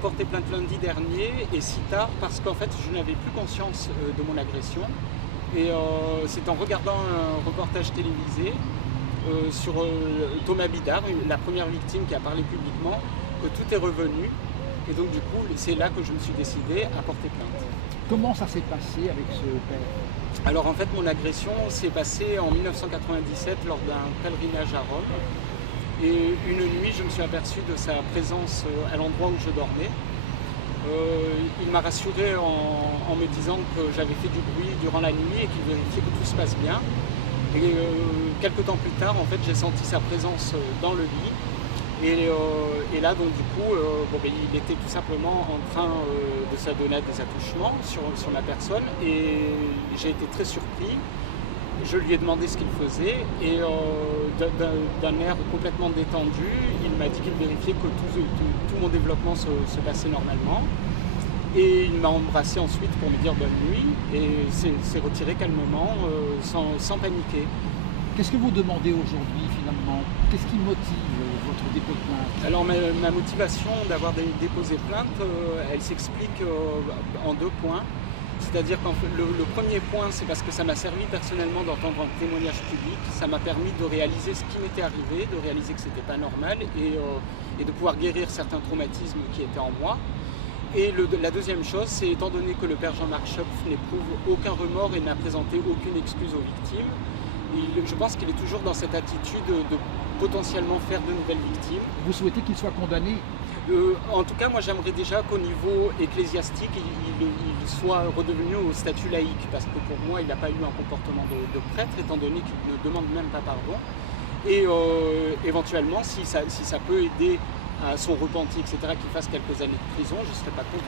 porté plainte lundi dernier, et si tard parce qu'en fait je n'avais plus conscience de mon agression. Et c'est en regardant un reportage télévisé sur Thomas Bidard, la première victime qui a parlé publiquement, que tout est revenu. Et donc du coup, c'est là que je me suis décidé à porter plainte. Comment ça s'est passé avec ce père? Alors en fait, mon agression s'est passée en 1997 lors d'un pèlerinage à Rome. Et une nuit, je me suis aperçu de sa présence à l'endroit où je dormais. Il m'a rassuré en me disant que j'avais fait du bruit durant la nuit et qu'il vérifiait que tout se passe bien. Et quelques temps plus tard, en fait, j'ai senti sa présence dans le lit. Et là, donc du coup, il était tout simplement en train de s'adonner à des attouchements sur ma personne. Et j'ai été très surpris. Je lui ai demandé ce qu'il faisait et d'un air complètement détendu, il m'a dit qu'il vérifiait que tout mon développement se passait normalement. Et il m'a embrassé ensuite pour me dire bonne nuit et s'est retiré calmement, sans paniquer. Qu'est-ce que vous demandez aujourd'hui finalement? Qu'est-ce qui motive votre dépôt de plainte? Alors ma motivation d'avoir déposé plainte, elle s'explique en 2 points. C'est-à-dire que le premier point, c'est parce que ça m'a servi personnellement d'entendre un témoignage public. Ça m'a permis de réaliser ce qui m'était arrivé, de réaliser que ce n'était pas normal et de pouvoir guérir certains traumatismes qui étaient en moi. Et la deuxième chose, c'est étant donné que le père Jean-Marc Schopf n'éprouve aucun remords et n'a présenté aucune excuse aux victimes, je pense qu'il est toujours dans cette attitude de potentiellement faire de nouvelles victimes. Vous souhaitez qu'il soit condamné? En tout cas, moi j'aimerais déjà qu'au niveau ecclésiastique, il soit redevenu au statut laïque, parce que pour moi, il n'a pas eu un comportement de prêtre, étant donné qu'il ne demande même pas pardon. Et éventuellement, si ça peut aider à son repenti, etc., qu'il fasse quelques années de prison, je ne serais pas contre.